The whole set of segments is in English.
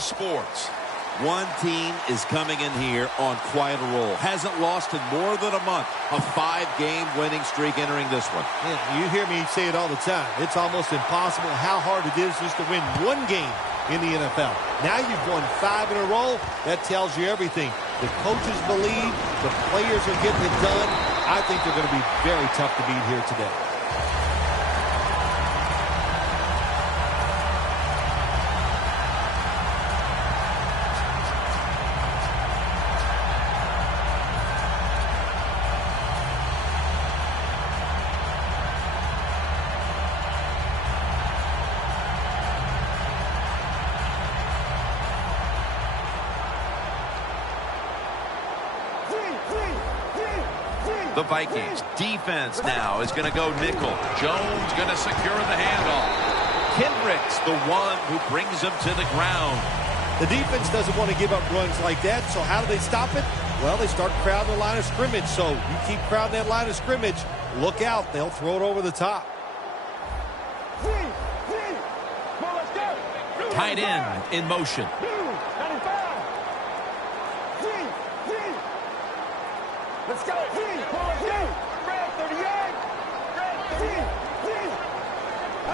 Sports. One team is coming in here on quite a roll. Hasn't lost in more than a month. A 5-game winning streak entering this one. Yeah, you hear me say it all the time. It's almost impossible how hard it is just to win one game in the NFL. Now you've won 5 in a row. That tells you everything. The coaches believe. The players are getting it done. I think they're going to be very tough to beat here today. The Vikings defense now is going to go nickel. Jones going to secure the handoff. Kendrick's the one who brings him to the ground. The defense doesn't want to give up runs like that, so how do they stop it? Well, they start crowding the line of scrimmage, so you keep crowding that line of scrimmage, look out, they'll throw it over the top. Tight end in motion. Let's go.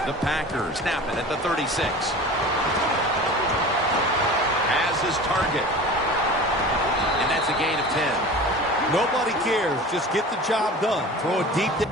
The Packers snap it at the 36. Has his target. And that's a gain of 10. Nobody cares. Just get the job done. Throw it deep.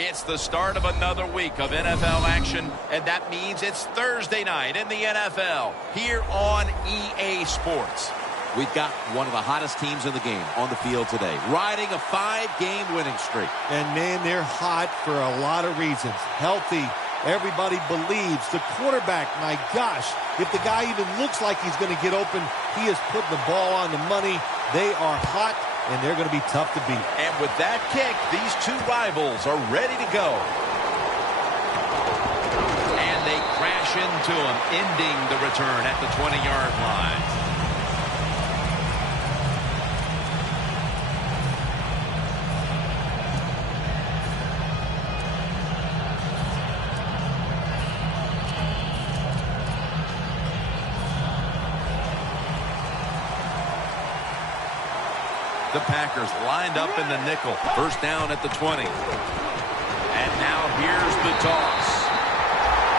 It's the start of another week of NFL action, and that means it's Thursday night in the NFL here on EA Sports. We've got one of the hottest teams in the game on the field today, riding a 5-game winning streak. And, man, they're hot for a lot of reasons. Healthy. Everybody believes. The quarterback, my gosh, if the guy even looks like he's going to get open, he is putting the ball on the money. They are hot, and they're going to be tough to beat. And with that kick, these two rivals are ready to go. And they crash into him, ending the return at the 20-yard line. The Packers lined up in the nickel. First down at the 20. And now here's the toss.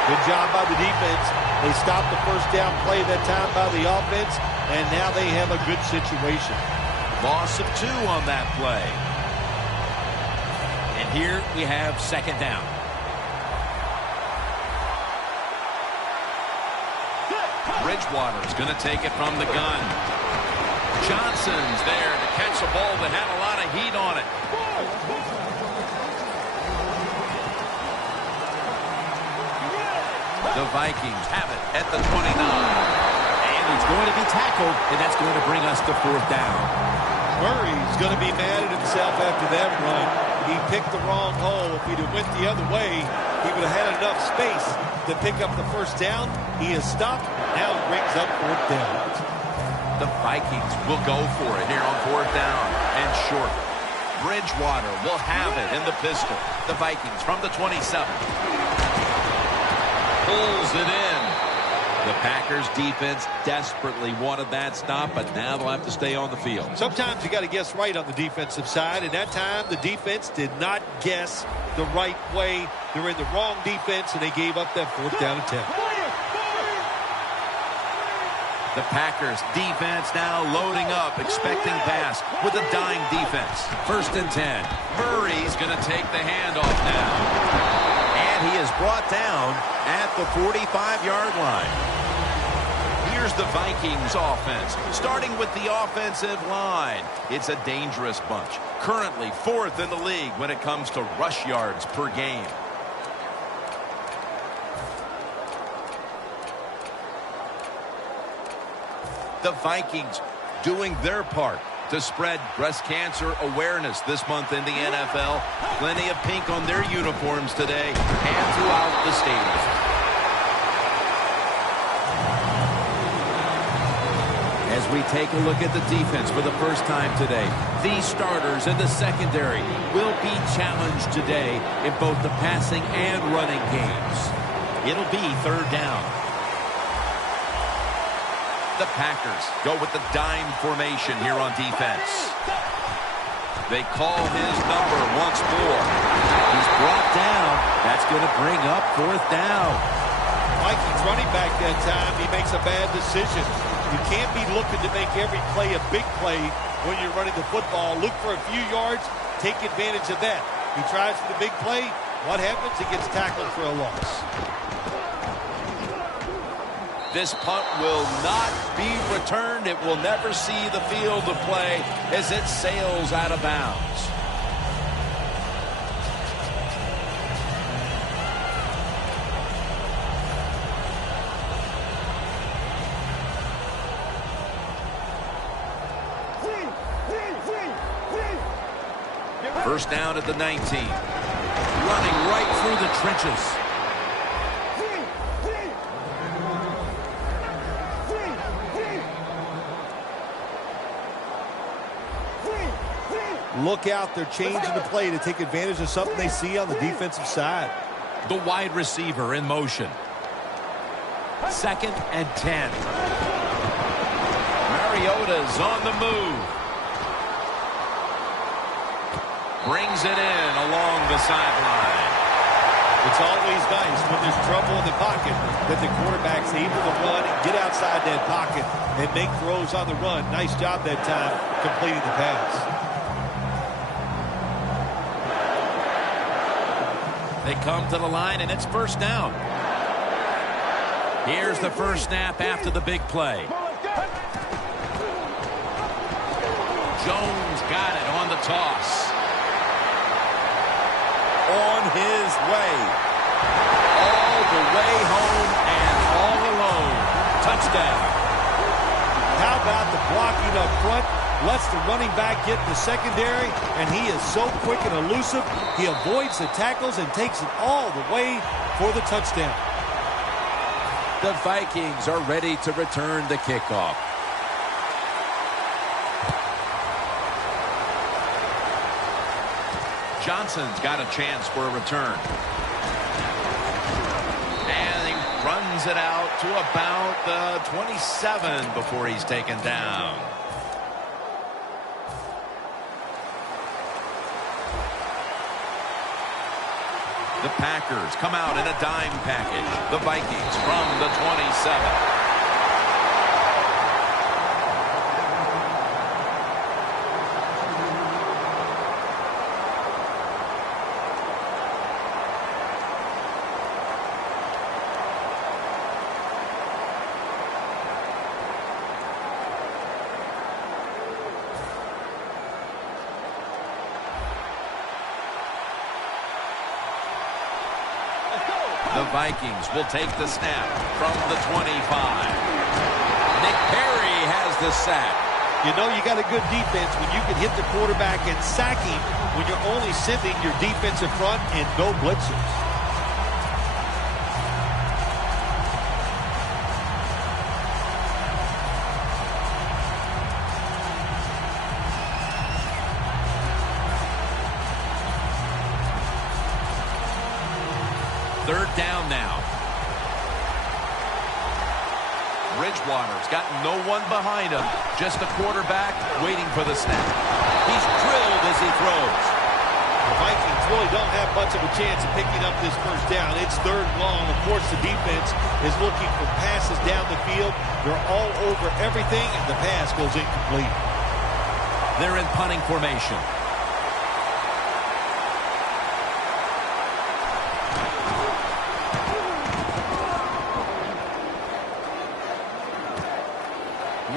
Good job by the defense. They stopped the first down play that time by the offense, and now they have a good situation. Loss of 2 on that play. And here we have second down. Bridgewater's going to take it from the gun. Johnson's there to catch a ball that had a lot of heat on it. The Vikings have it at the 29. And he's going to be tackled, and that's going to bring us to fourth down. Murray's going to be mad at himself after that run. He picked the wrong hole. If he'd have went the other way, he would have had enough space to pick up the first down. He is stopped. Now it brings up fourth down. The Vikings will go for it here on fourth down and short. Bridgewater will have it in the pistol. The Vikings from the 27. Pulls it in. The Packers defense desperately wanted that stop, but now they'll have to stay on the field. Sometimes you got to guess right on the defensive side, and that time the defense did not guess the right way. They were in the wrong defense, and they gave up that fourth down attempt. The Packers defense now loading up, expecting pass with a dime defense. First and 10. Murray's going to take the handoff now. And he is brought down at the 45-yard line. Here's the Vikings offense, starting with the offensive line. It's a dangerous bunch. Currently 4th in the league when it comes to rush yards per game. The Vikings doing their part to spread breast cancer awareness this month in the NFL. Plenty of pink on their uniforms today and throughout the stadium. As we take a look at the defense for the first time today, these starters in the secondary will be challenged today in both the passing and running games. It'll be third down. The Packers go with the dime formation here on defense. They call his number once more. He's brought down. That's going to bring up fourth down. Vikings running back that time, he makes a bad decision. You can't be looking to make every play a big play when you're running the football. Look for a few yards, take advantage of that. He tries for the big play. What happens? He gets tackled for a loss. This punt will not be returned. It will never see the field of play as it sails out of bounds. First down at the 19. Running right through the trenches. Look out, they're changing the play to take advantage of something they see on the defensive side. The wide receiver in motion. Second and 10. Mariota's on the move. Brings it in along the sideline. It's always nice when there's trouble in the pocket that the quarterback's able to run and get outside that pocket and make throws on the run. Nice job that time completing the pass. They come to the line, and it's first down. Here's the first snap after the big play. Jones got it on the toss. On his way. All the way home and all alone. Touchdown. How about the blocking up front? Lets the running back get in the secondary, and he is so quick and elusive. He avoids the tackles and takes it all the way for the touchdown. The Vikings are ready to return the kickoff. Johnson's got a chance for a return. And he runs it out to about the 27 before he's taken down. The Packers come out in a dime package. The Vikings from the 27. The Vikings will take the snap from the 25. Nick Perry has the sack. You know you got a good defense when you can hit the quarterback and sack him when you're only sending your defensive front and no blitzers. Third down now. Bridgewater's got no one behind him. Just the quarterback waiting for the snap. He's drilled as he throws. The Vikings really don't have much of a chance of picking up this first down. It's third and long. Of course, the defense is looking for passes down the field. They're all over everything, and the pass goes incomplete. They're in punting formation.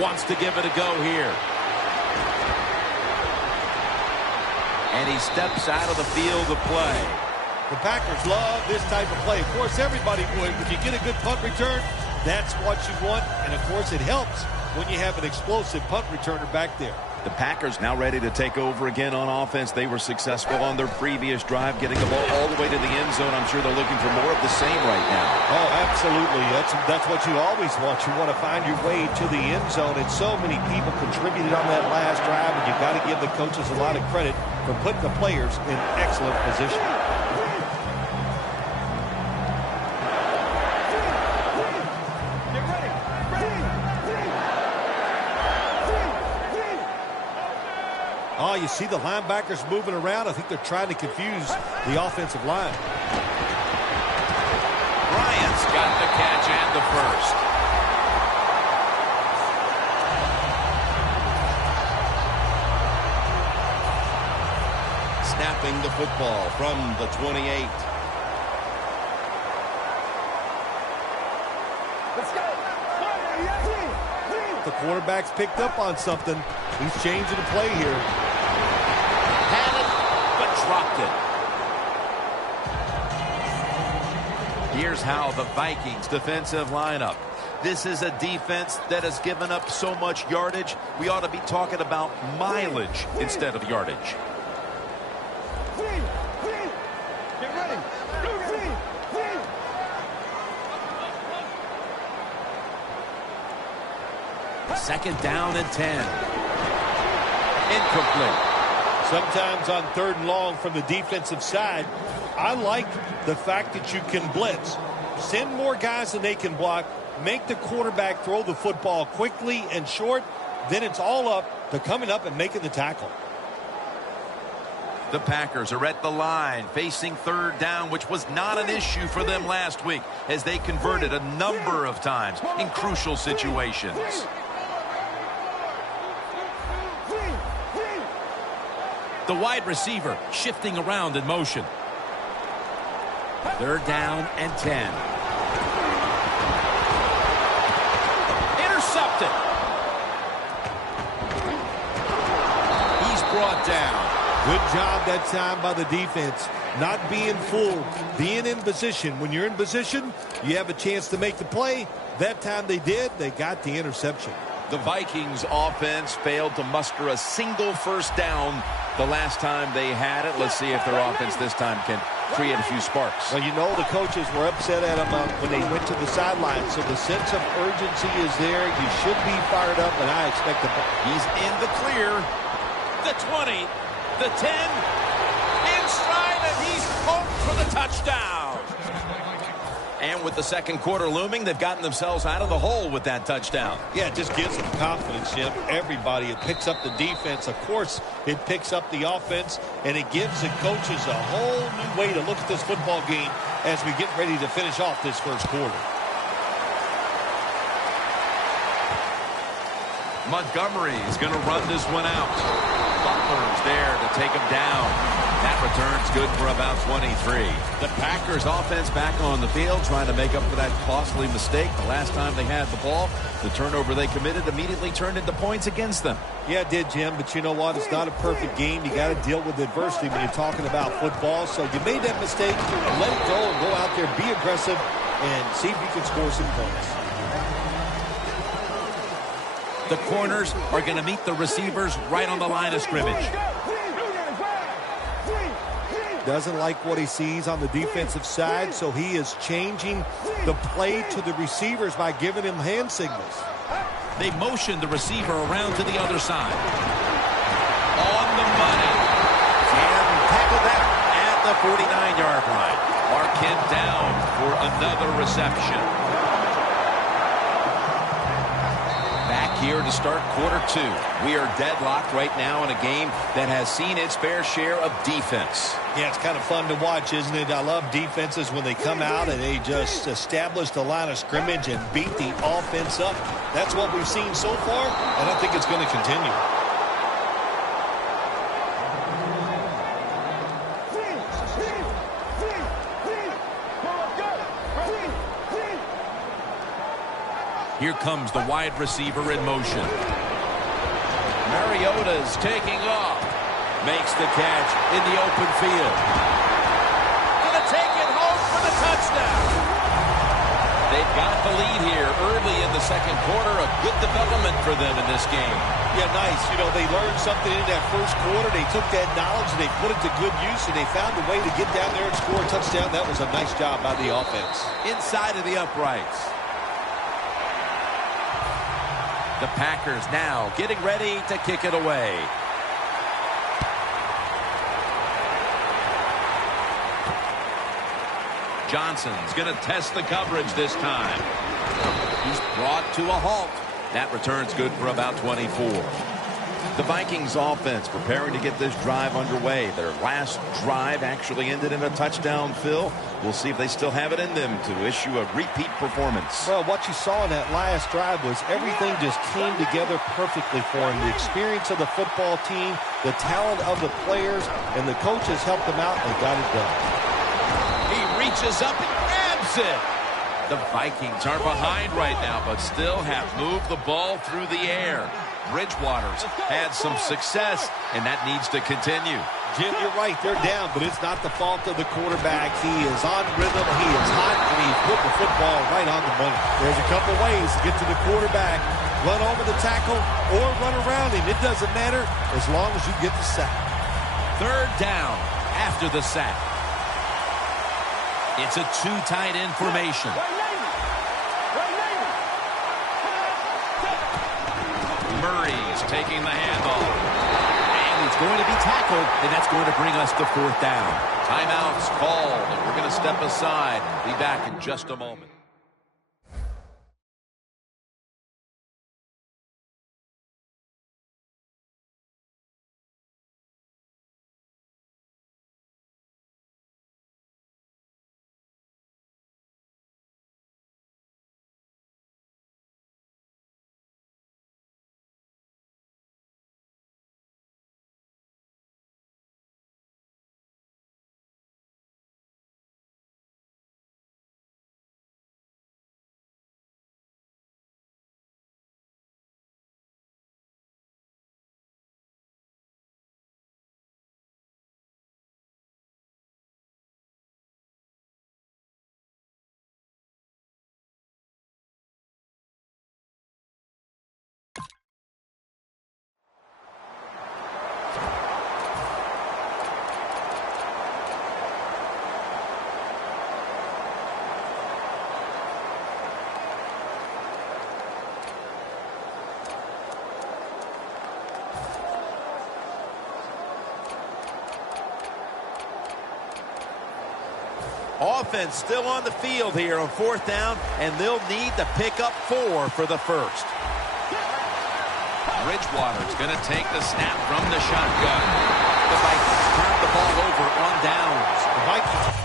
Wants to give it a go here. And he steps out of the field of play. The Packers love this type of play. Of course, everybody would. When you get a good punt return, that's what you want. And, of course, it helps when you have an explosive punt returner back there. The Packers now ready to take over again on offense. They were successful on their previous drive, getting the ball all the way to the end zone. I'm sure they're looking for more of the same right now. Oh, absolutely. That's what you always want. You want to find your way to the end zone. And so many people contributed on that last drive, and you've got to give the coaches a lot of credit for putting the players in excellent position. Oh, you see the linebackers moving around. I think they're trying to confuse the offensive line. Bryant's got the catch and the first. Snapping the football from the 28. Let's go. The quarterback's picked up on something. He's changing the play here. Had it, but dropped it. Here's how the Vikings defensive lineup. This is a defense that has given up so much yardage. We ought to be talking about mileage instead of yardage. Get ready. Second down and 10. Incomplete. Sometimes on third and long from the defensive side, I like the fact that you can blitz. Send more guys than they can block. Make the quarterback throw the football quickly and short. Then it's all up to coming up and making the tackle. The Packers are at the line facing third down, which was not an issue for them last week as they converted a number of times in crucial situations. The wide receiver shifting around in motion. Third down and 10. Intercepted. He's brought down. Good job that time by the defense. Not being fooled, being in position. When you're in position, you have a chance to make the play. That time they did. They got the interception. The Vikings offense failed to muster a single first down the last time they had it. Let's see if their offense this time can create a few sparks. Well, you know the coaches were upset at them when they went to the sideline, so the sense of urgency is there. You should be fired up, and I expect the... He's in the clear. The 20, the 10, in stride, and he's home for the touchdown. And with the second quarter looming, they've gotten themselves out of the hole with that touchdown. Yeah, it just gives them confidence, Jim. Everybody, it picks up the defense. Of course, it picks up the offense, and it gives the coaches a whole new way to look at this football game as we get ready to finish off this first quarter. Montgomery is going to run this one out. Butler's there to take him down. That return's good for about 23. The Packers offense back on the field trying to make up for that costly mistake. The last time they had the ball, the turnover they committed immediately turned into points against them. Yeah, it did, Jim, but you know what? It's not a perfect game. You got to deal with adversity when you're talking about football. So you made that mistake, let it go and go out there, be aggressive, and see if you can score some points. The corners are going to meet the receivers right on the line of scrimmage. Doesn't like what he sees on the defensive side, so he is changing the play to the receivers by giving him hand signals. They motion the receiver around to the other side. On the money. And tackle that at the 49-yard line. Marquette down for another reception. Back here to start quarter two. We are deadlocked right now in a game that has seen its fair share of defense. Yeah, it's kind of fun to watch, isn't it? I love defenses when they come out and they just establish the line of scrimmage and beat the offense up. That's what we've seen so far, and I think it's going to continue. Here comes the wide receiver in motion. Mariota's taking off. Makes the catch in the open field. Gonna take it home for the touchdown. They've got the lead here early in the second quarter. A good development for them in this game. Yeah, nice. You know, they learned something in that first quarter. They took that knowledge and they put it to good use, and they found a way to get down there and score a touchdown. That was a nice job by the offense. Inside of the uprights. The Packers now getting ready to kick it away. Johnson's going to test the coverage this time. He's brought to a halt. That return's good for about 24. The Vikings offense preparing to get this drive underway. Their last drive actually ended in a touchdown, Phil. We'll see if they still have it in them to issue a repeat performance. Well, what you saw in that last drive was everything just came together perfectly for him. The experience of the football team, the talent of the players, and the coaches helped them out and they got it done. He reaches up and grabs it. The Vikings are behind right now, but still have moved the ball through the air. Bridgewater's had some success, and that needs to continue. Jim, you're right. They're down, but it's not the fault of the quarterback. He is on rhythm. He is hot, and he's put the football right on the money. There's a couple ways to get to the quarterback. Run over the tackle or run around him. It doesn't matter as long as you get the sack. Third down after the sack. It's a too tight end formation. Murray's taking the handoff. And he's going to be tackled, and that's going to bring us to fourth down. Timeout's called, and we're going to step aside. Be back in just a moment. Offense still on the field here on 4th down, and they'll need to pick up 4 for the first. Bridgewater's going to take the snap from the shotgun. The Vikings turn the ball over on downs. The Vikings.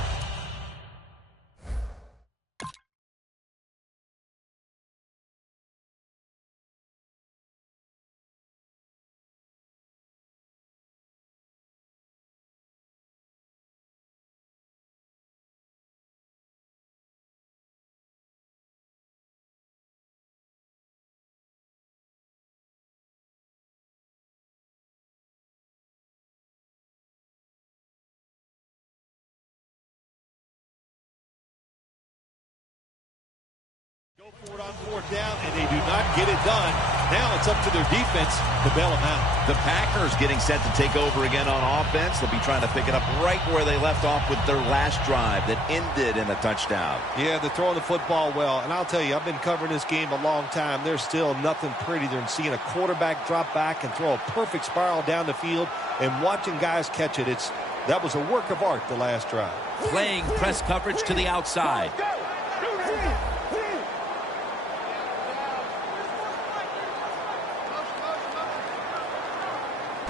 Go for it on 4th down, and they do not get it done. Now it's up to their defense to bail them out. The Packers getting set to take over again on offense. They'll be trying to pick it up right where they left off with their last drive that ended in a touchdown. Yeah, they're throwing the football well. And I'll tell you, I've been covering this game a long time. There's still nothing prettier than seeing a quarterback drop back and throw a perfect spiral down the field and watching guys catch it. That was a work of art the last drive. Playing press coverage to the outside.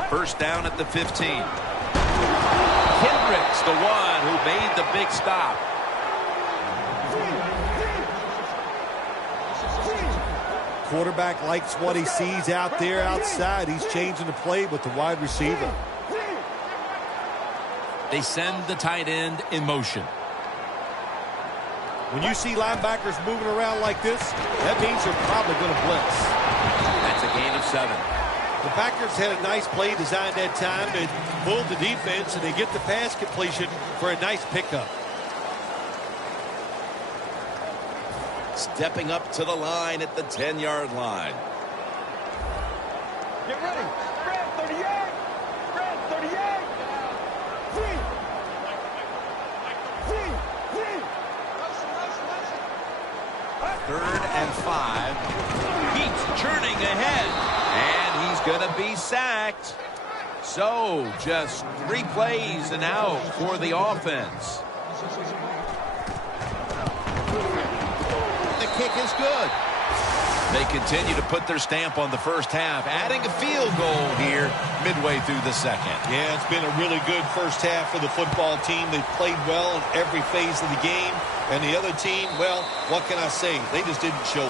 First down at the 15. Kendrick's the one who made the big stop. Quarterback likes what he sees out there outside. He's changing the play with the wide receiver. They send the tight end in motion. When you see linebackers moving around like this, that means they're probably going to blitz. That's a gain of 7. The Packers had a nice play designed that time to pull the defense, and they get the pass completion for a nice pickup. Stepping up to the line at the 10-yard line. Get ready. Spread 38. Spread 38. Three. Third and 5. Keeps churning ahead. And he's going to be sacked. So just 3 plays and out for the offense. The kick is good. They continue to put their stamp on the first half, adding a field goal here midway through the second. Yeah, it's been a really good first half for the football team. They've played well in every phase of the game. And the other team, well, what can I say? They just didn't show.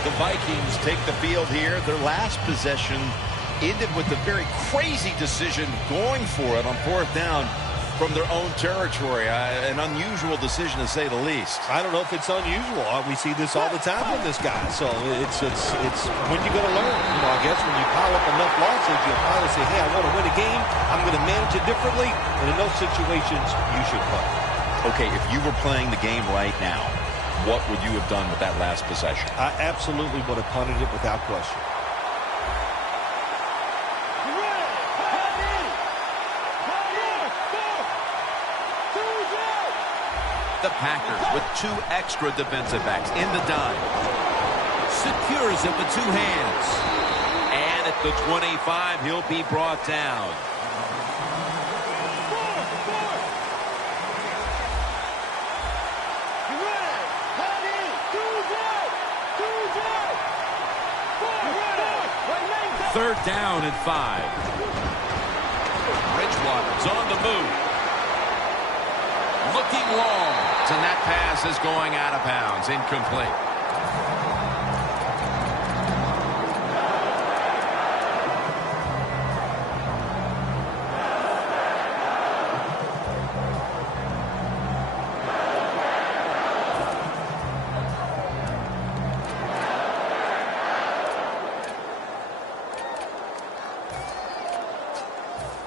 The Vikings take the field here. Their last possession ended with a very crazy decision going for it on 4th down from their own territory. An unusual decision to say the least. I don't know if it's unusual. We see this all the time from this guy. So it's when you're going to learn. You know, I guess when you pile up enough losses, you finally say, hey, I want to win a game. I'm going to manage it differently. And in those situations, you should punt. Okay, if you were playing the game right now, what would you have done with that last possession? I absolutely would have punted it without question. The Packers with 2 extra defensive backs in the dime. Secures it with 2 hands. And at the 25, he'll be brought down. Third down and 5. Bridgewater's on the move. Looking long. And that pass is going out of bounds. Incomplete.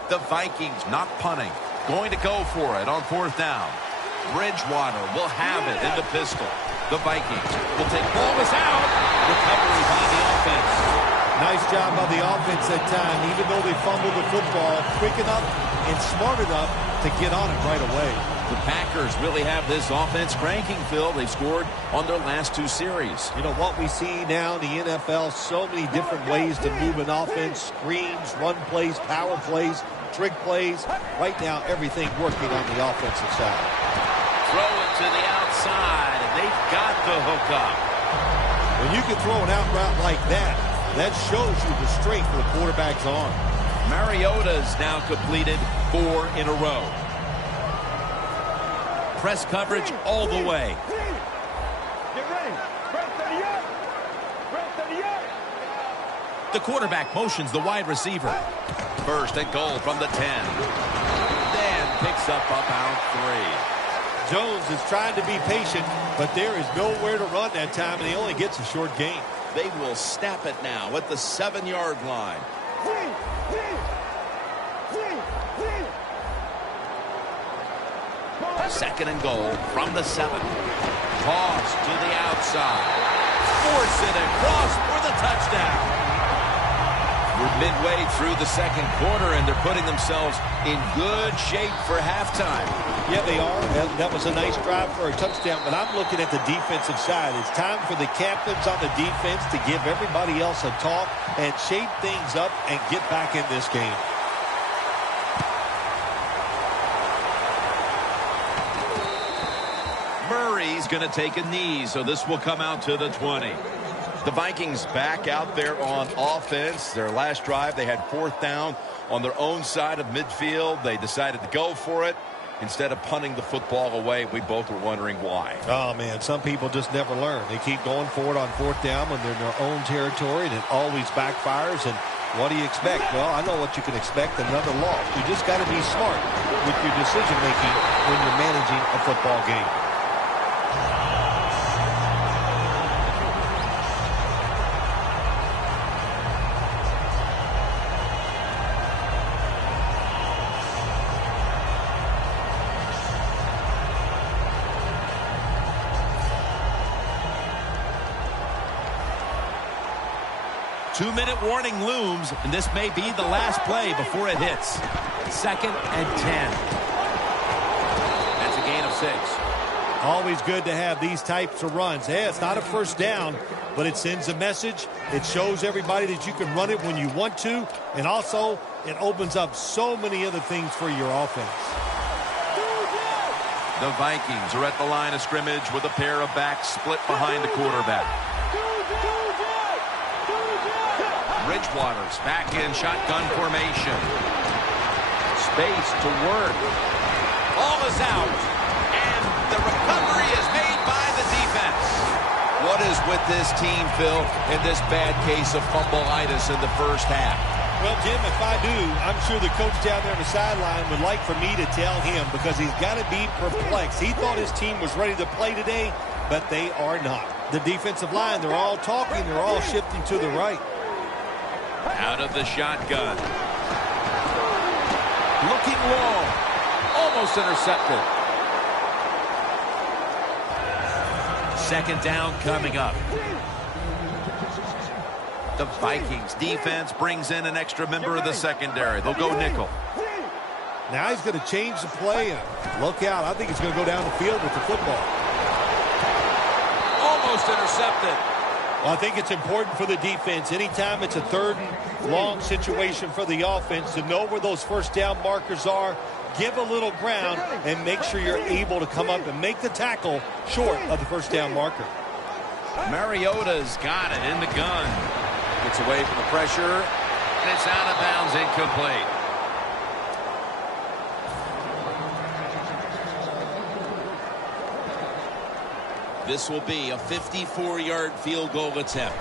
The Vikings not punting. Going to go for it on 4th down. Bridgewater will have it in the pistol. The Vikings will take ball is out. Recovery by the offense. Nice job by the offense that time. Even though they fumbled the football, quick enough and smart enough to get on it right away. The Packers really have this offense cranking, Phil. They've scored on their last 2 series. You know what we see now in the NFL, so many different ways to move an offense, screens, run plays, power plays, trick plays. Right now, everything working on the offensive side. Throw it to the outside, and they've got the hook up. When you can throw an out route like that, that shows you the strength of the quarterback's arm. Mariota's now completed 4 in a row. Press coverage all the way. Get ready. Red 38. Red 38. The quarterback motions the wide receiver. First and goal from the 10. Then picks up about 3. Jones is trying to be patient, but there is nowhere to run that time, and he only gets a short gain. They will snap it now at the 7-yard line. Second and goal from the 7. Toss to the outside. Force it across for the touchdown. We're midway through the second quarter, and they're putting themselves in good shape for halftime. Yeah, they are. That was a nice drive for a touchdown, but I'm looking at the defensive side. It's time for the captains on the defense to give everybody else a talk and shape things up and get back in this game. Murray's going to take a knee, so this will come out to the 20. The Vikings back out there on offense. Their last drive, they had 4th down on their own side of midfield. They decided to go for it instead of punting the football away. We both were wondering why. Oh, man, some people just never learn. They keep going for it on 4th down when they're in their own territory, and it always backfires. And what do you expect? Well, I know what you can expect, another loss. You just got to be smart with your decision-making when you're managing a football game. 2-minute warning looms, and this may be the last play before it hits. 2nd and 10. That's a gain of 6. Always good to have these types of runs. Hey, it's not a first down, but it sends a message. It shows everybody that you can run it when you want to, and also it opens up so many other things for your offense. The Vikings are at the line of scrimmage with a pair of backs split behind the quarterback. Bridgewater's back in shotgun formation. Space to work. Ball is out. And the recovery is made by the defense. What is with this team, Phil, in this bad case of fumbleitis in the first half? Well, Jim, if I do, I'm sure the coach down there on the sideline would like for me to tell him, because he's got to be perplexed. He thought his team was ready to play today, but they are not. The defensive line, they're all talking. They're all shifting to the right. Out of the shotgun. Looking long. Almost intercepted. 2nd down coming up. The Vikings defense brings in an extra member of the secondary. They'll go nickel. Now he's going to change the play. And look out. I think he's going to go down the field with the football. Almost intercepted. Well, I think it's important for the defense. Anytime it's a 3rd and long situation for the offense, to know where those first down markers are, give a little ground, and make sure you're able to come up and make the tackle short of the first down marker. Mariota's got it in the gun. Gets away from the pressure, and it's out of bounds, incomplete. This will be a 54-yard field goal attempt.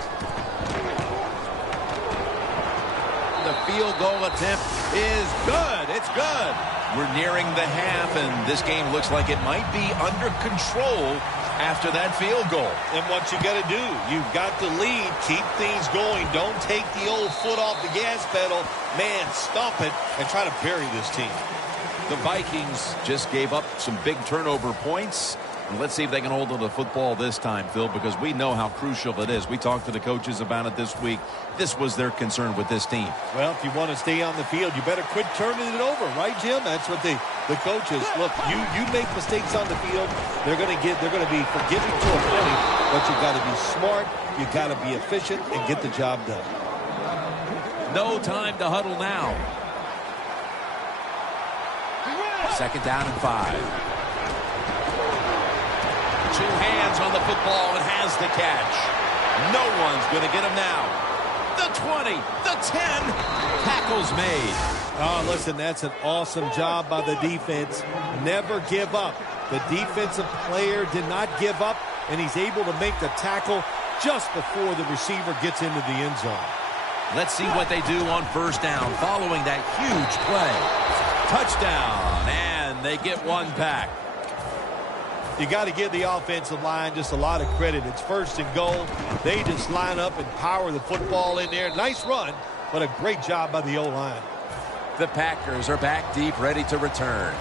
The field goal attempt is good. It's good. We're nearing the half, and this game looks like it might be under control after that field goal. And what you got to do, you've got to lead, keep things going. Don't take the old foot off the gas pedal. Man, stomp it and try to bury this team. The Vikings just gave up some big turnover points. Let's see if they can hold on to the football this time, Phil, because we know how crucial it is. We talked to the coaches about it this week. This was their concern with this team. Well, if you want to stay on the field, you better quit turning it over, right, Jim? That's what the coaches look. You make mistakes on the field, they're going to be forgiving to a point, but you got to be smart, you got to be efficient, and get the job done. No time to huddle now. 2nd down and 5. 2 hands on the football and has the catch. No one's going to get him now. The 20, the 10, tackles made. Oh, listen, that's an awesome job by the defense. Never give up. The defensive player did not give up, and he's able to make the tackle just before the receiver gets into the end zone. Let's see what they do on 1st down following that huge play. Touchdown, and they get 1 back. You got to give the offensive line just a lot of credit. It's 1st and goal. They just line up and power the football in there. Nice run, but a great job by the O-line. The Packers are back deep, ready to return.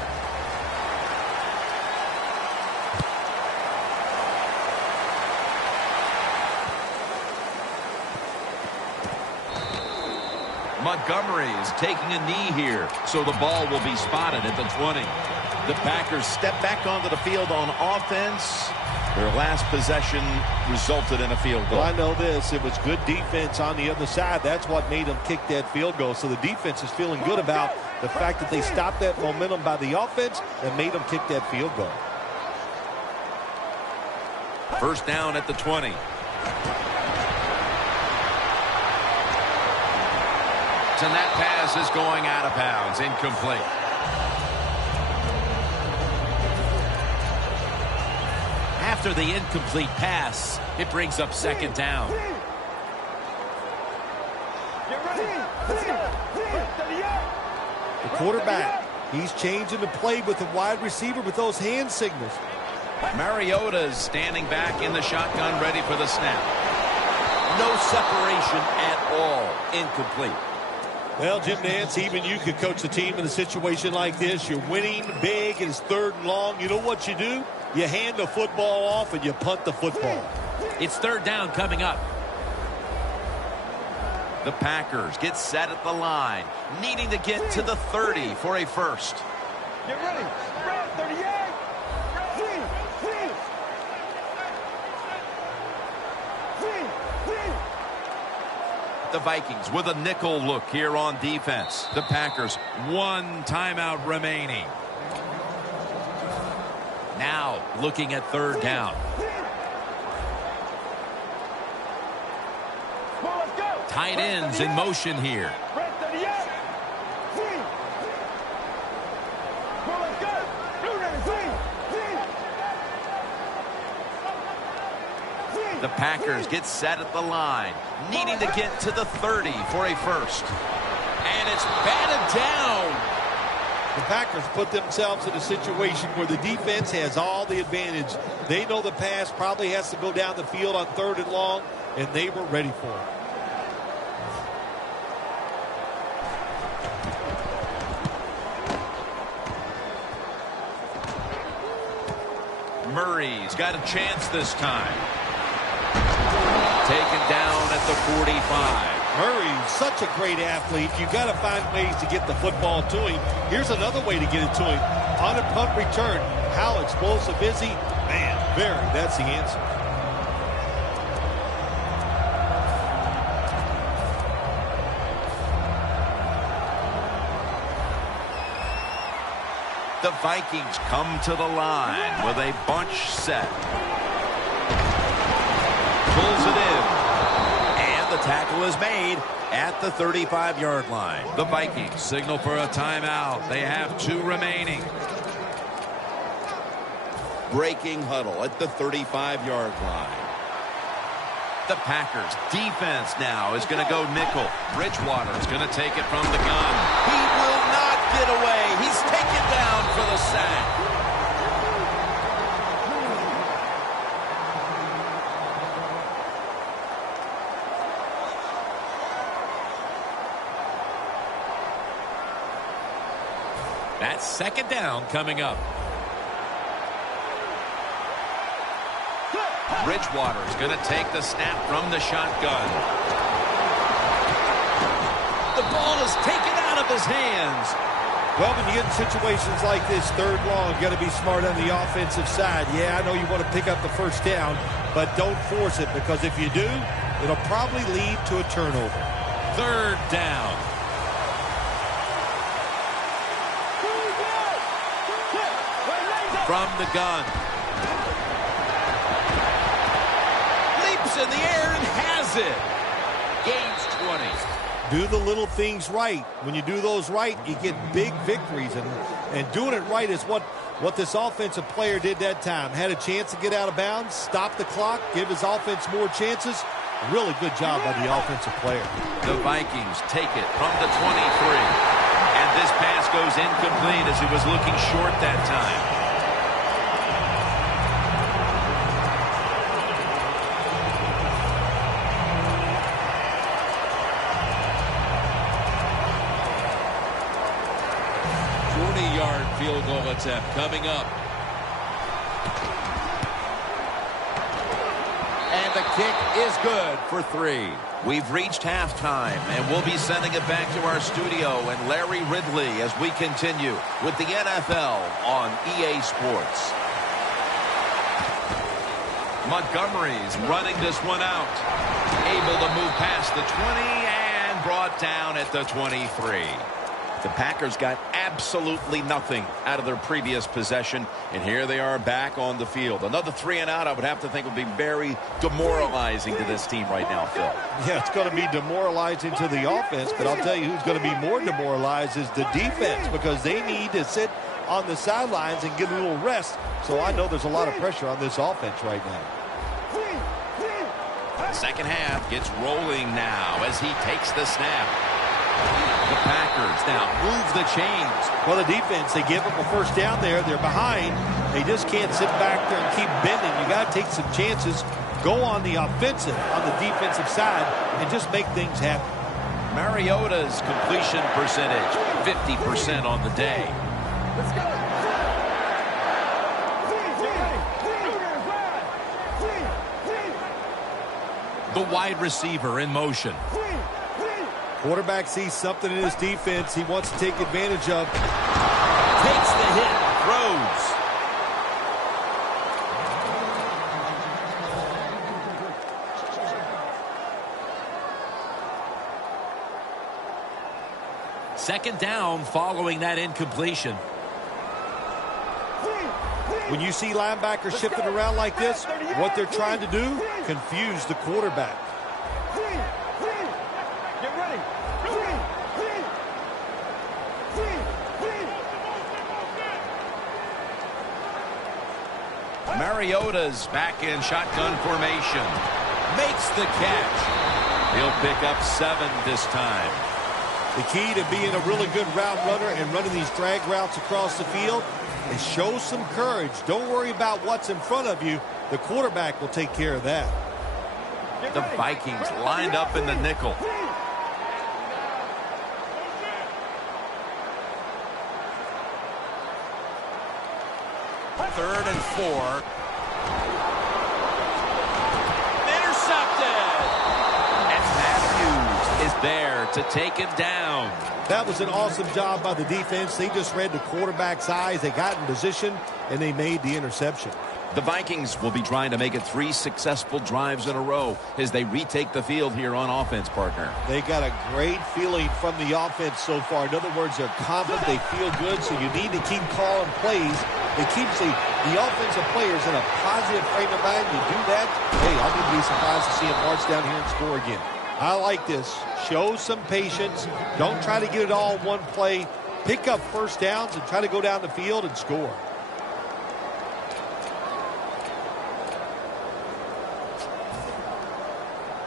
Montgomery is taking a knee here, so the ball will be spotted at the 20. The Packers step back onto the field on offense. Their last possession resulted in a field goal. Well, I know this. It was good defense on the other side. That's what made them kick that field goal. So the defense is feeling good about the fact that they stopped that momentum by the offense and made them kick that field goal. 1st down at the 20. And that pass is going out of bounds, incomplete. After the incomplete pass, it brings up 2nd down. The quarterback, he's changing the play with the wide receiver with those hand signals. Mariota's standing back in the shotgun, ready for the snap. No separation at all, incomplete. Well, Jim Nance, even you could coach the team in a situation like this. You're winning big, and it's 3rd and long. You know what you do? You hand the football off and you punt the football. It's 3rd down coming up. The Packers get set at the line, needing to get to the 30 for a first. Get ready. Spread 38. The Vikings with a nickel look here on defense. The Packers, 1 timeout remaining. Now looking at 3rd down. Tight ends in motion here. The Packers get set at the line, needing to get to the 30 for a first. And it's batted down. The Packers put themselves in a situation where the defense has all the advantage. They know the pass probably has to go down the field on 3rd and long, and they were ready for it. Murray's got a chance this time. Taken down at the 45. Murray's such a great athlete. You've got to find ways to get the football to him. Here's another way to get it to him. On a punt return, how explosive is he? Man, very. That's the answer. The Vikings come to the line with a bunch set. Pulls it in. And the tackle is made at the 35-yard line. The Vikings signal for a timeout. They have 2 remaining. Breaking huddle at the 35-yard line. The Packers defense now is going to go nickel. Bridgewater is going to take it from the gun. He will not get away. He's taken down for the sack. That's 2nd down coming up. Bridgewater's going to take the snap from the shotgun. The ball is taken out of his hands. Well, when you get in situations like this, third long, you got to be smart on the offensive side. Yeah, I know you want to pick up the first down, but don't force it, because if you do, it'll probably lead to a turnover. Third down. From the gun. Leaps in the air and has it. Gains 20. Do the little things right. When you do those right, you get big victories. And doing it right is what this offensive player did that time. Had a chance to get out of bounds, stop the clock, give his offense more chances. Really good job by the offensive player. The Vikings take it from the 23. And this pass goes incomplete as he was looking short that time. Field goal attempt coming up. And the kick is good for 3. We've reached halftime, and we'll be sending it back to our studio and Larry Ridley as we continue with the NFL on EA Sports. Montgomery's running this one out. Able to move past the 20 and brought down at the 23. The Packers got absolutely nothing out of their previous possession, and here they are back on the field. Another 3 and out, I would have to think, would be very demoralizing to this team right now, Phil. Yeah, it's going to be demoralizing to the offense, but I'll tell you who's going to be more demoralized is the defense, because they need to sit on the sidelines and get a little rest. So I know there's a lot of pressure on this offense right now. The second half gets rolling now as he takes the snap. The Packers now move the chains. Well, the defense, they give them a first down there. They're behind. They just can't sit back there and keep bending. You got to take some chances. Go on the offensive, on the defensive side, and just make things happen. Mariota's completion percentage, 50% on the day. Let's go. The wide receiver in motion. Quarterback sees something in his defense he wants to take advantage of. Takes the hit, throws. Second down following that incompletion. When you see linebackers shifting around like this, what they're trying to do, confuse the quarterback. Get ready. Mariota's back in shotgun formation. Makes the catch. He'll pick up 7 this time. The key to being a really good route runner and running these drag routes across the field is show some courage. Don't worry about what's in front of you. The quarterback will take care of that. The Vikings lined up in the nickel. Third and 4. Intercepted. And Matthews is there to take him down. That was an awesome job by the defense. They just read the quarterback's eyes. They got in position, and they made the interception. The Vikings will be trying to make it 3 successful drives in a row as they retake the field here on offense, partner. They got a great feeling from the offense so far. In other words, they're confident, they feel good, so you need to keep calling plays. It keeps the offensive players in a positive frame of mind. You do that, hey, I wouldn't be surprised to see them march down here and score again. I like this. Show some patience. Don't try to get it all in one play. Pick up first downs and try to go down the field and score.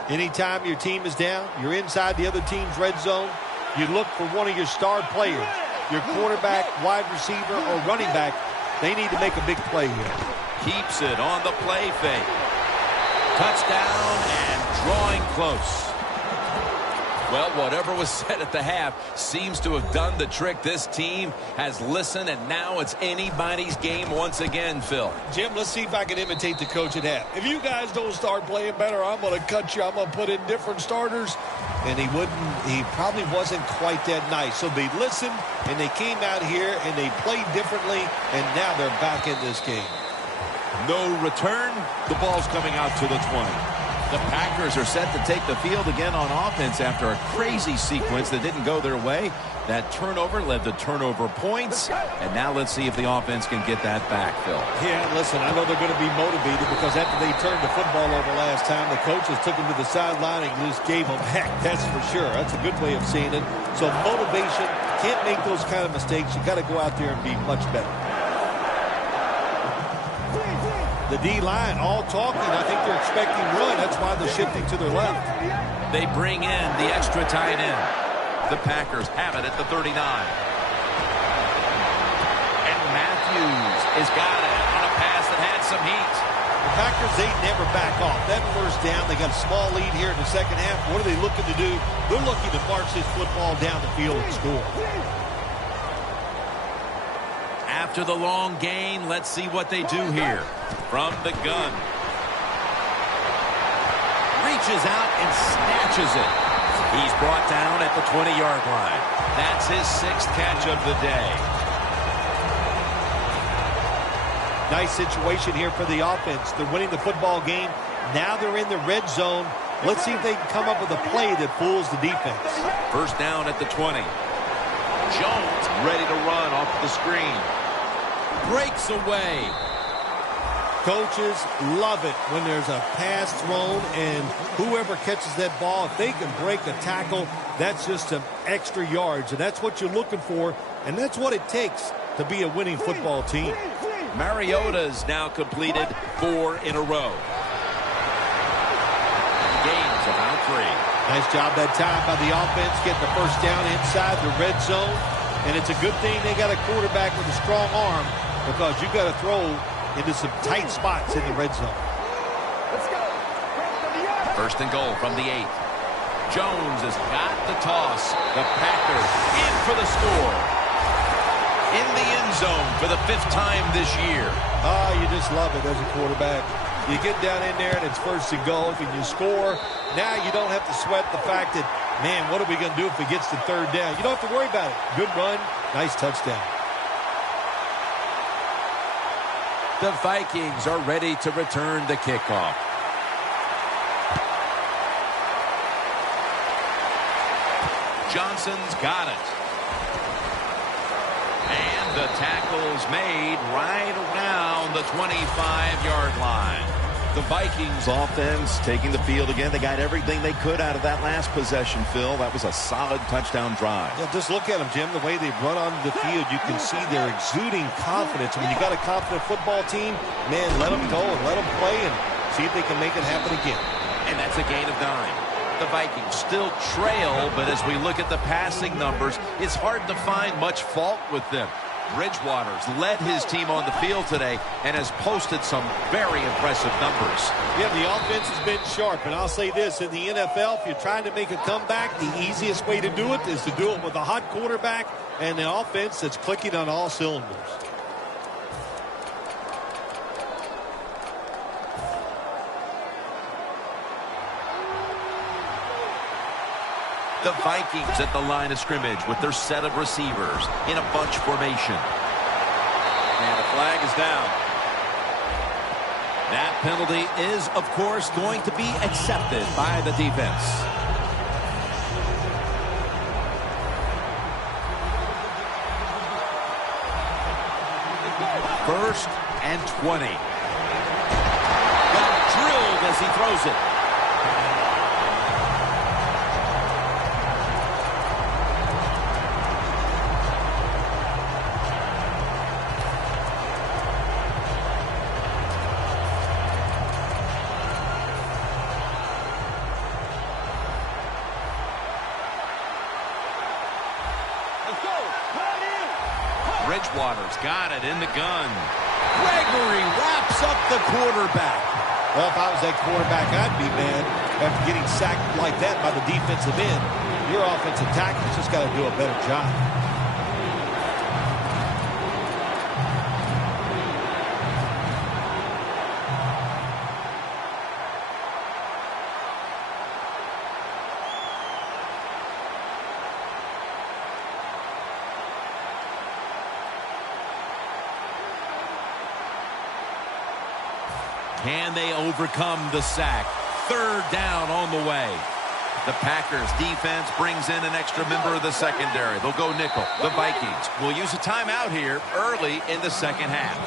Anytime your team is down, you're inside the other team's red zone, you look for one of your star players, your quarterback, wide receiver, or running back. They need to make a big play here. Keeps it on the play fake. Touchdown and drawing close. Well, whatever was said at the half seems to have done the trick. This team has listened, and now it's anybody's game once again, Phil. Jim, let's see if I can imitate the coach at half. If you guys don't start playing better, I'm going to cut you. I'm going to put in different starters. And he probably wasn't quite that nice. So they listened, and they came out here, and they played differently, and now they're back in this game. No return. The ball's coming out to the 20. The Packers are set to take the field again on offense after a crazy sequence that didn't go their way. That turnover led to turnover points. And now let's see if the offense can get that back, Phil. Yeah, listen, I know they're going to be motivated because after they turned the football over last time, the coaches took them to the sideline and just gave them heck. That's for sure. That's a good way of seeing it. So motivation, can't make those kind of mistakes. You got to go out there and be much better. The D-line all talking. I think they're expecting run. That's why they're shifting to their left. They bring in the extra tight end. The Packers have it at the 39. And Matthews has got it on a pass that had some heat. The Packers, they never back off. That first down, they got a small lead here in the second half. What are they looking to do? They're looking to march this football down the field and score. After the long gain, let's see what they do here. From the gun. Reaches out and snatches it. He's brought down at the 20-yard line. That's his 6th catch of the day. Nice situation here for the offense. They're winning the football game. Now they're in the red zone. Let's see if they can come up with a play that fools the defense. First down at the 20. Jones ready to run off the screen. Breaks away. Coaches love it when there's a pass thrown and whoever catches that ball, if they can break a tackle, that's just some extra yards. And that's what you're looking for, and that's what it takes to be a winning football team. Mariota's now completed 4 in a row. Game's about 3. Nice job that time by the offense, getting the first down inside the red zone. And it's a good thing they got a quarterback with a strong arm because you got to throw into some tight spots in the red zone. Let's go. First and goal from the 8. Jones has got the toss. The Packers in for the score. In the end zone for the 5th time this year. You just love it as a quarterback. You get down in there and it's first and goal and you score. Now you don't have to sweat the fact that, man, what are we going to do if it gets to 3rd down? You don't have to worry about it. Good run, nice touchdown. The Vikings are ready to return the kickoff. Johnson's got it. And the tackle's made right around the 25-yard line. The Vikings offense taking the field again. They got everything they could out of that last possession, Phil. That was a solid touchdown drive. Yeah, just look at them, Jim. The way they run onto the field, you can see they're exuding confidence. When you got a confident football team, man, let them go and let them play and see if they can make it happen again. And that's a gain of 9. The Vikings still trail, but as we look at the passing numbers, it's hard to find much fault with them. Bridgewater's led his team on the field today and has posted some very impressive numbers. Yeah, the offense has been sharp, and I'll say this, in the NFL, if you're trying to make a comeback, the easiest way to do it is to do it with a hot quarterback and the offense that's clicking on all cylinders. The Vikings at the line of scrimmage with their set of receivers in a bunch formation. And the flag is down. That penalty is, of course, going to be accepted by the defense. First and 20. Got drilled as he throws it. Bridgewater's got it in the gun. Gregory wraps up the quarterback. Well, if I was that quarterback, I'd be mad. After getting sacked like that by the defensive end, your offensive tackle's just got to do a better job. Can they overcome the sack? Third down on the way. The Packers defense brings in an extra member of the secondary. They'll go nickel. The Vikings will use a timeout here early in the second half.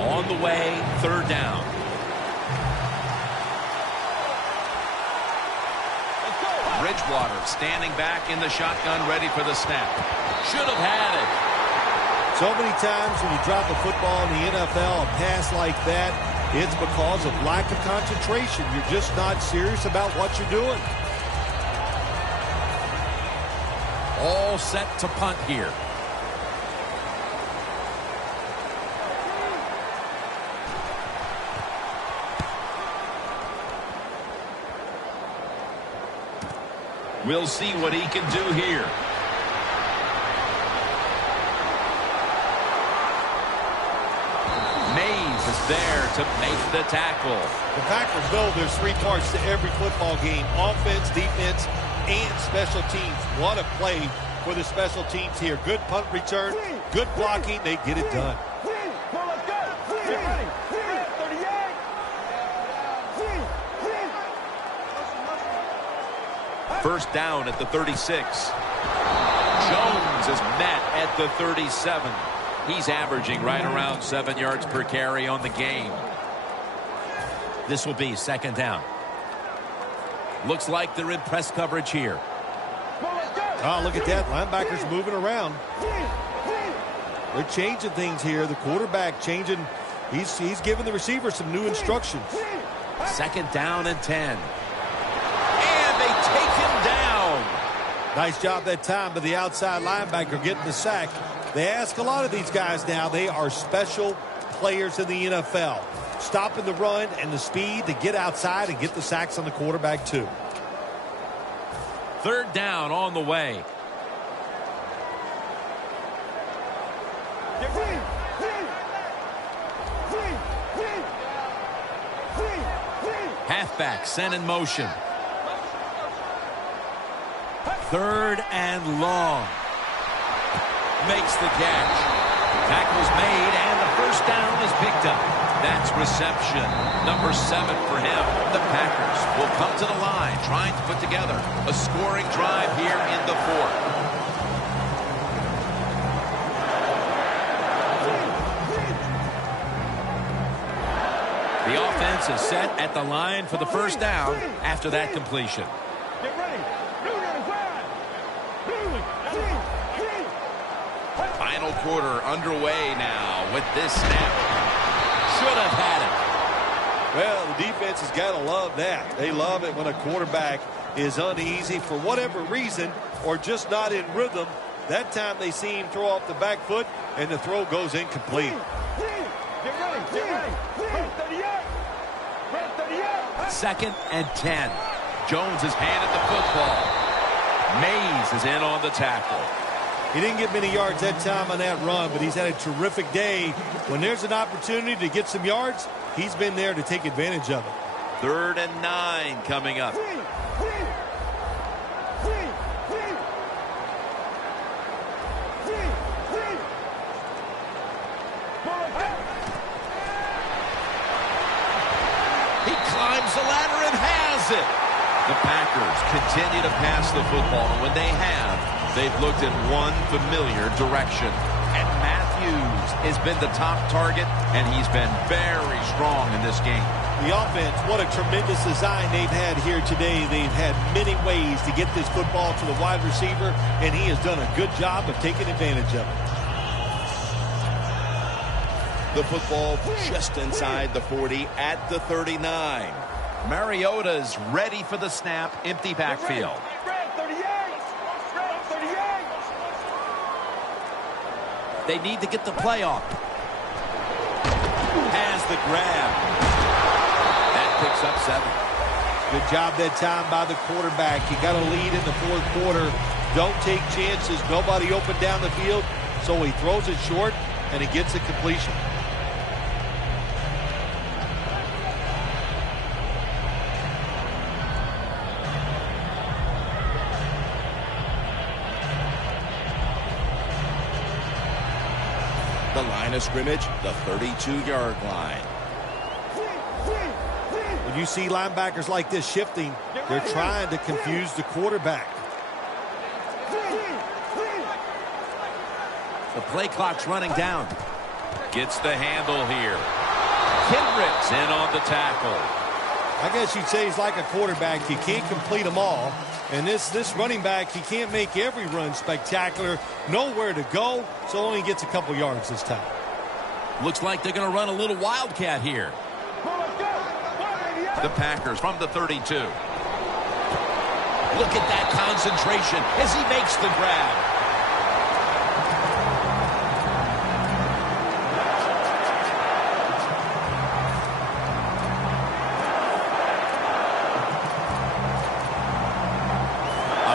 On the way, third down. Bridgewater standing back in the shotgun, ready for the snap. Should have had it. So many times when you drop a football in the NFL, a pass like that, it's because of lack of concentration. You're just not serious about what you're doing. All set to punt here. We'll see what he can do here. Mays is there to make the tackle. The Packers know there's three parts to every football game: offense, defense, and special teams. What a play for the special teams here. Good punt return, good blocking. They get it done. First down at the 36. Jones is met at the 37. He's averaging right around 7 yards per carry on the game. This will be second down. Looks like they're in press coverage here. Oh, look at that. Linebackers moving around. They're changing things here. The quarterback changing. He's giving the receiver some new instructions. Second down and 10. They take him down. Nice job that time by the outside linebacker getting the sack. They ask a lot of these guys now. They are special players in the NFL. Stopping the run and the speed to get outside and get the sacks on the quarterback too. Third down on the way. Halfback sent in motion. Third and long. Makes the catch. Tackle's made, and the first down is picked up. That's reception number 7 for him. The Packers will come to the line, trying to put together a scoring drive here in the fourth. The offense is set at the line for the first down after that completion. Get ready. Final quarter underway now with this snap. Should have had it. Well, the defense has got to love that. They love it when a quarterback is uneasy for whatever reason or just not in rhythm. That time they see him throw off the back foot and the throw goes incomplete. Get ready. Second and 10. Jones has handed the football. Mays is in on the tackle. He didn't get many yards that time on that run, but he's had a terrific day. When there's an opportunity to get some yards, he's been there to take advantage of it. 3rd and 9 coming up. He climbs the ladder and has it. The Packers continue to pass the football, and when they have, they've looked in one familiar direction. And Matthews has been the top target, and he's been very strong in this game. The offense, what a tremendous design they've had here today. They've had many ways to get this football to the wide receiver, and he has done a good job of taking advantage of it. The football just inside the 40 at the 39. Mariota's ready for the snap. Empty backfield. They need to get the play off. Has the grab. That picks up 7. Good job that time by the quarterback. You got a lead in the fourth quarter. Don't take chances. Nobody open down the field. So he throws it short, and he gets a completion. The line of scrimmage, the 32-yard line. When you see linebackers like this shifting, they're trying to confuse the quarterback. The play clock's running down. Gets the handle here. Kendricks in on the tackle. I guess you'd say he's like a quarterback. You can't complete them all. And this running back, he can't make every run spectacular. Nowhere to go, so only gets a couple yards this time. Looks like they're going to run a little wildcat here. The Packers from the 32. Look at that concentration as he makes the grab.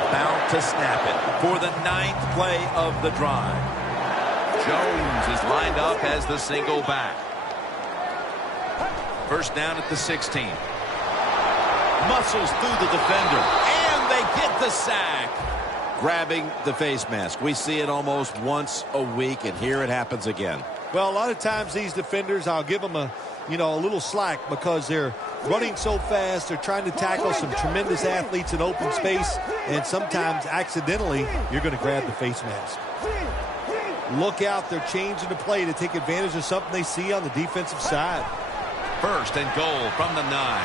About to snap it for the 9th play of the drive. Jones is lined up as the single back. First down at the 16. Muscles through the defender, and they get the sack. Grabbing the face mask. We see it almost once a week, and here it happens again. Well, a lot of times these defenders, I'll give them a little slack because they're running so fast. They're trying to tackle some tremendous athletes in open space, and sometimes accidentally you're going to grab the face mask. Look out, they're changing the play to take advantage of something they see on the defensive side. First and goal from the 9.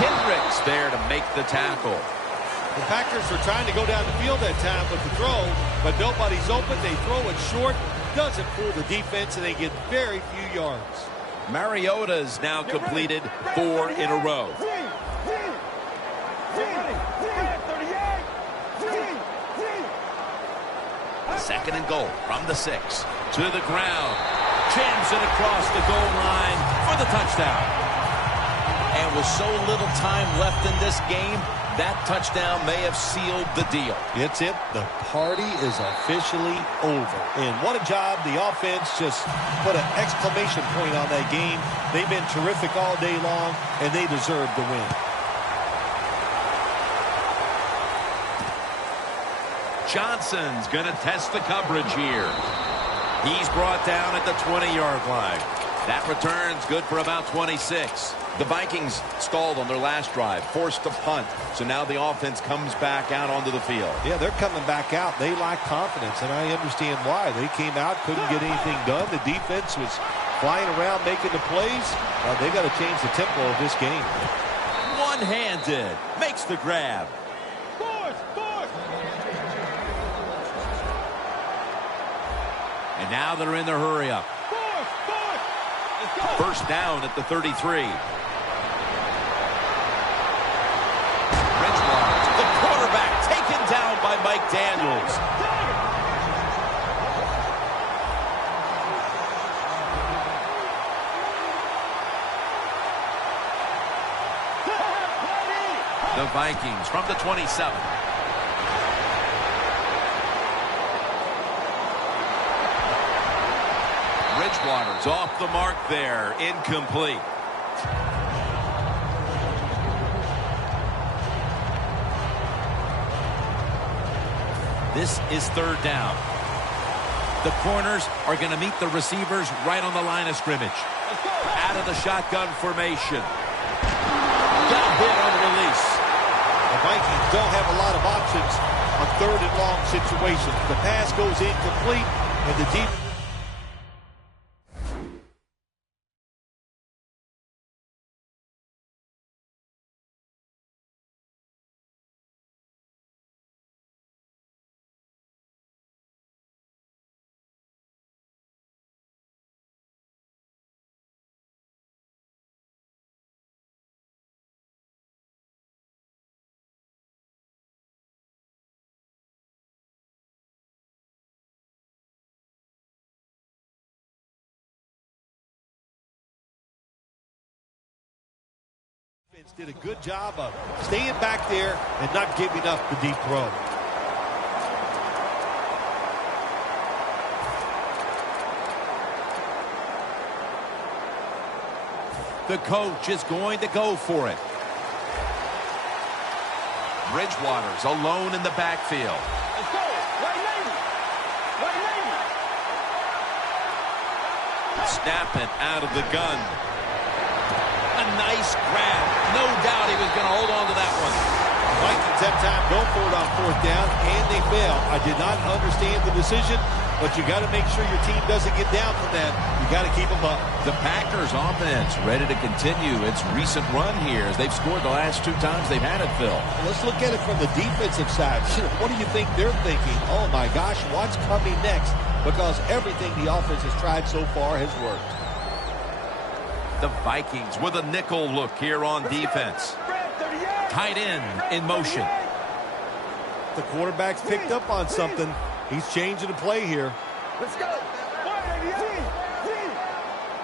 Kendricks there to make the tackle. The Packers are trying to go down the field that time with the throw, but nobody's open. They throw it short, doesn't fool the defense, and they get very few yards. Mariota's now completed 4 in a row. Second and goal from the 6. To the ground. Jams it across the goal line for the touchdown. And with so little time left in this game, that touchdown may have sealed the deal. It's it. The party is officially over. And what a job. The offense just put an exclamation point on that game. They've been terrific all day long, and they deserve the win. Johnson's going to test the coverage here. He's brought down at the 20-yard line. That return's good for about 26. The Vikings stalled on their last drive, forced to punt. So now the offense comes back out onto the field. Yeah, they're coming back out. They lack confidence, and I understand why. They came out, couldn't get anything done. The defense was flying around making the plays. They got to change the tempo of this game. One-handed. Makes the grab. And now they're in their hurry up. First down at the 33. Bridgewater, the quarterback, taken down by Mike Daniels. The Vikings from the 27. Bridgewater's off the mark there. Incomplete. This is third down. The corners are going to meet the receivers right on the line of scrimmage. Out of the shotgun formation. Got hit on release. The Vikings don't have a lot of options on third and long situations. The pass goes incomplete, and the defense Did a good job of staying back there and not giving up the deep throw. The coach is going to go for it. Bridgewater's alone in the backfield. Let's go. Right lane. Right lane. Snapping out of the gun. A nice grab. No doubt he was going to hold on to that one. Vikings that time go for it on fourth down, and they fail. I did not understand the decision, but you got to make sure your team doesn't get down from that. You got to keep them up. The Packers offense ready to continue its recent run here as they've scored the last 2 times they've had it, Phil. Let's look at it from the defensive side. What do you think they're thinking? Oh, my gosh, what's coming next? Because everything the offense has tried so far has worked. The Vikings with a nickel look here on defense. Tight end in motion. The quarterback's picked up on something. He's changing the play here. Let's go.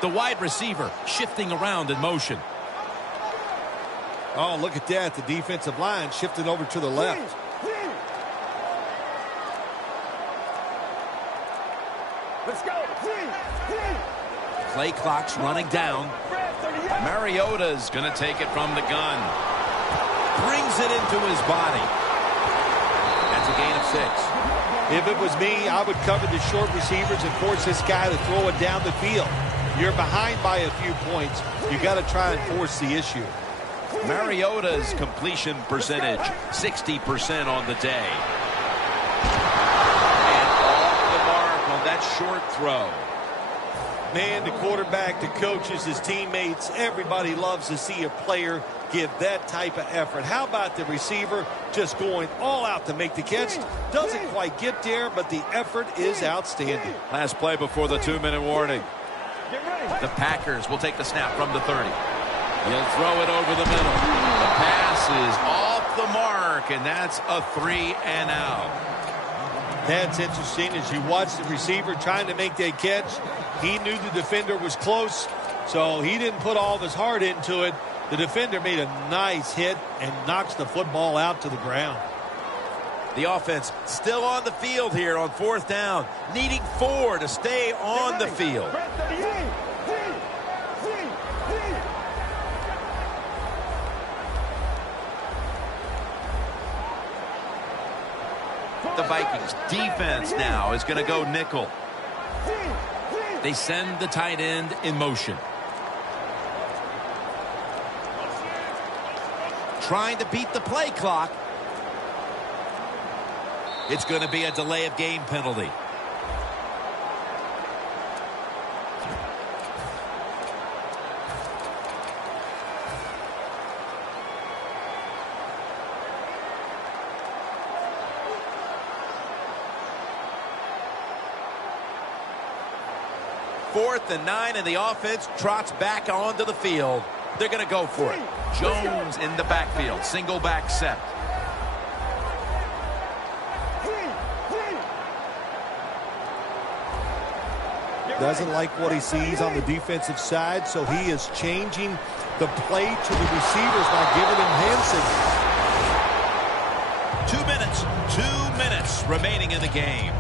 The wide receiver shifting around in motion. Oh, look at that. The defensive line shifted over to the left. Let's go. Play clock's running down. Mariota's going to take it from the gun. Brings it into his body. That's a gain of 6. If it was me, I would cover the short receivers and force this guy to throw it down the field. You're behind by a few points. You got to try and force the issue. Mariota's completion percentage, 60% on the day. And off the mark on that short throw. Man, the quarterback, the coaches, his teammates, everybody loves to see a player give that type of effort. How about the receiver just going all out to make the catch? Doesn't quite get there, but the effort is outstanding. Last play before the 2-minute warning. The Packers will take the snap from the 30. He'll throw it over the middle. The pass is off the mark, and that's a 3-and-out. That's interesting. As you watch the receiver trying to make that catch, he knew the defender was close, so he didn't put all of his heart into it. The defender made a nice hit and knocks the football out to the ground. The offense still on the field here on fourth down, needing 4 to stay on the field. The Vikings defense now is going to go nickel. They send the tight end in motion. Trying to beat the play clock. It's going to be a delay of game penalty. Fourth and 9, and the offense trots back onto the field. They're going to go for it. Jones in the backfield. Single back set. Doesn't like what he sees on the defensive side, so he is changing the play to the receivers by giving him hand signals. 2 minutes remaining in the game.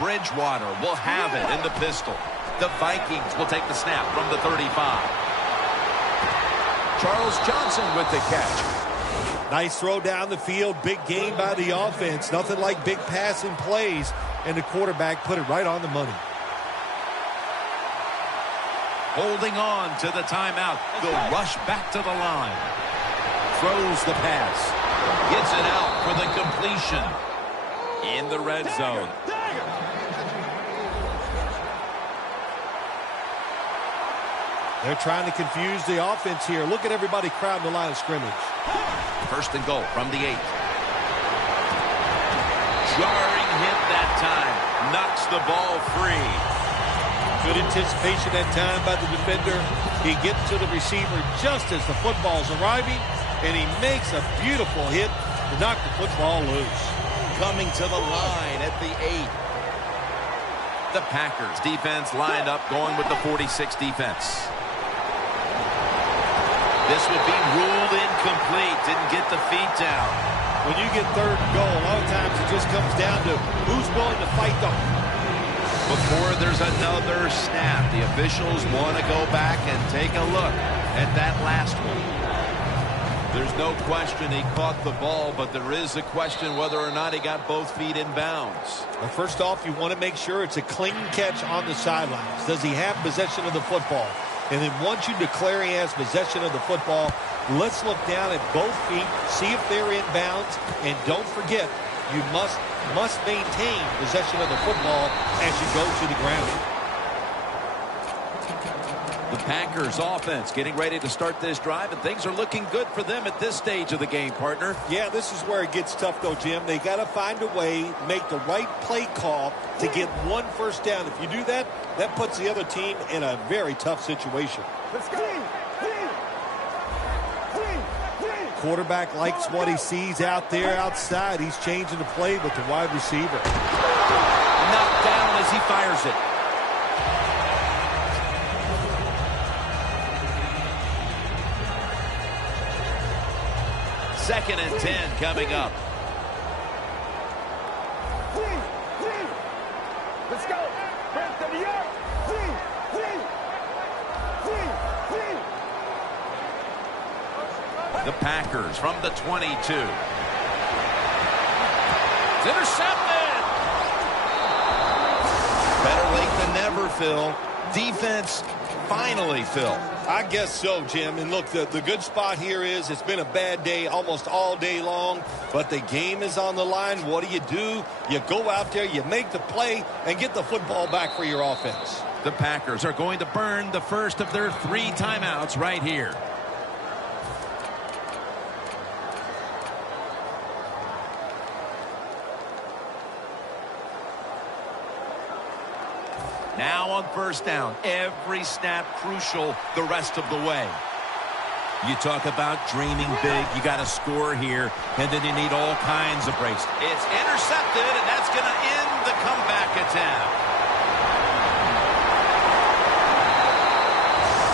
Bridgewater will have it in the pistol. The Vikings will take the snap from the 35. Charles Johnson with the catch. Nice throw down the field. Big game by the offense. Nothing like big passing plays. And the quarterback put it right on the money. Holding on to the timeout. They'll rush back to the line. Throws the pass. Gets it out for the completion. In the red zone. They're trying to confuse the offense here. Look at everybody crowding the line of scrimmage. First and goal from the 8. Jarring hit that time. Knocks the ball free. Good anticipation that time by the defender. He gets to the receiver just as the football's arriving, and he makes a beautiful hit to knock the football loose. Coming to the line at the 8. The Packers defense lined up going with the 46 defense. This would be ruled incomplete. Didn't get the feet down. When you get third and goal, a lot of times it just comes down to who's willing to fight them. Before there's another snap, the officials want to go back and take a look at that last one. There's no question he caught the ball, but there is a question whether or not he got both feet in bounds. Well, first off, you want to make sure it's a clean catch on the sidelines. Does he have possession of the football? And then once you declare he has possession of the football, let's look down at both feet, see if they're in bounds, and don't forget, you must maintain possession of the football as you go to the ground. The Packers offense getting ready to start this drive, and things are looking good for them at this stage of the game, partner. Yeah, this is where it gets tough, though, Jim. They got to find a way, make the right play call to get one first down. If you do that, that puts the other team in a very tough situation. Let's go. Quarterback likes what he sees out there outside. He's changing the play with the wide receiver. Knocked down as he fires it. Second and 10 coming up. Let's go. The Packers from the 22. It's intercepted. Better late than never, Phil. Defense finally, Phil. I guess so, Jim. And look, the good spot here is it's been a bad day almost all day long, but the game is on the line. What do? You go out there, you make the play, and get the football back for your offense. The Packers are going to burn the first of their 3 timeouts right here. Now on first down, every snap crucial the rest of the way. You talk about dreaming big, you got to score here, and then you need all kinds of breaks. It's intercepted, and that's going to end the comeback attempt.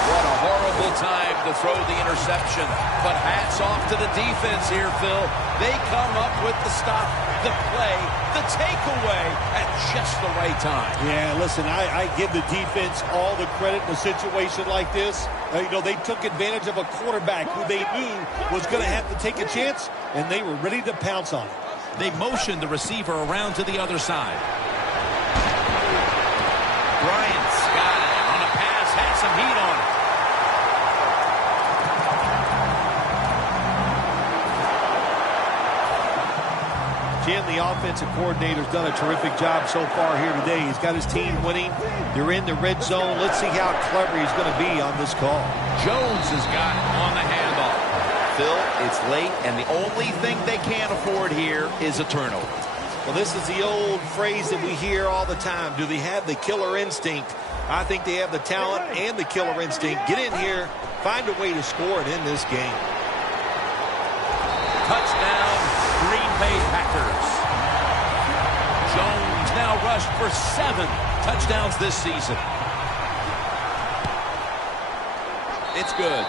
What a horrible time to throw the interception, but hats off to the defense here, Phil. They come up with the stop, the play, the takeaway at just the right time. Yeah, listen, I give the defense all the credit in a situation like this. They took advantage of a quarterback who they knew was going to have to take a chance, and they were ready to pounce on it. They motioned the receiver around to the other side. Bryant's got it on a pass, had some heat on it. Jim, the offensive coordinator's done a terrific job so far here today. He's got his team winning. They're in the red zone. Let's see how clever he's going to be on this call. Jones has got it on the handoff. Phil, it's late, and the only thing they can't afford here is a turnover. Well, this is the old phrase that we hear all the time. Do they have the killer instinct? I think they have the talent and the killer instinct. Get in here, find a way to score and end this game. Touchdown, Green Bay Packers. Jones now rushed for 7 touchdowns this season. It's good.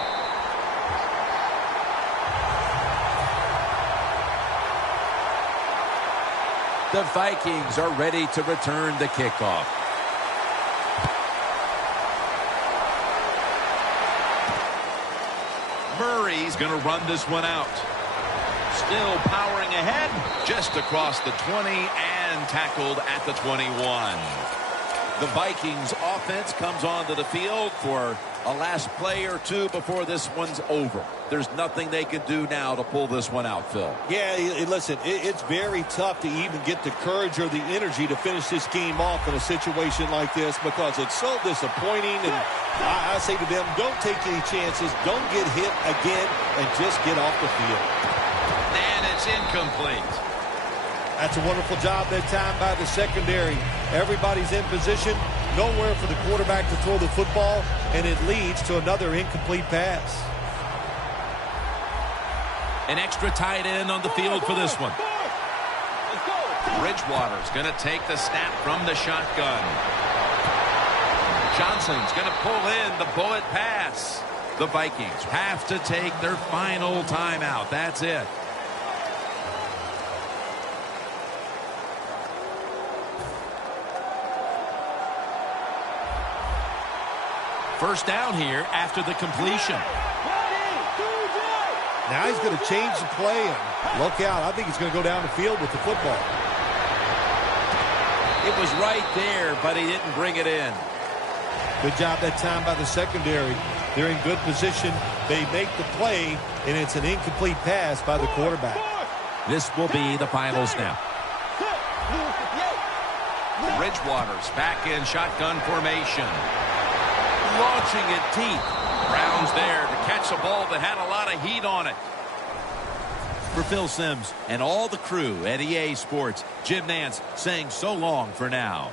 The Vikings are ready to return the kickoff. Murray's going to run this one out. Still powering ahead just across the 20 and tackled at the 21. The Vikings offense comes onto the field for a last play or two before this one's over. There's nothing they can do now to pull this one out, Phil. Yeah, listen, it's very tough to even get the courage or the energy to finish this game off in a situation like this because it's so disappointing. And I say to them, don't take any chances. Don't get hit again and just get off the field. And it's incomplete. That's a wonderful job that time by the secondary. Everybody's in position. Nowhere for the quarterback to throw the football, and it leads to another incomplete pass. An extra tight end on the field for this one. Bridgewater's going to take the snap from the shotgun. Johnson's going to pull in the bullet pass. The Vikings have to take their final timeout. That's it. First down here after the completion. Now he's going to change the play and look out. I think he's going to go down the field with the football. It was right there, but he didn't bring it in. Good job that time by the secondary. They're in good position. They make the play, and it's an incomplete pass by the quarterback. This will be the final snap. Bridgewater's back in shotgun formation. Launching it deep. Brown's there to catch a ball that had a lot of heat on it. For Phil Simms and all the crew at EA Sports, Jim Nantz saying so long for now.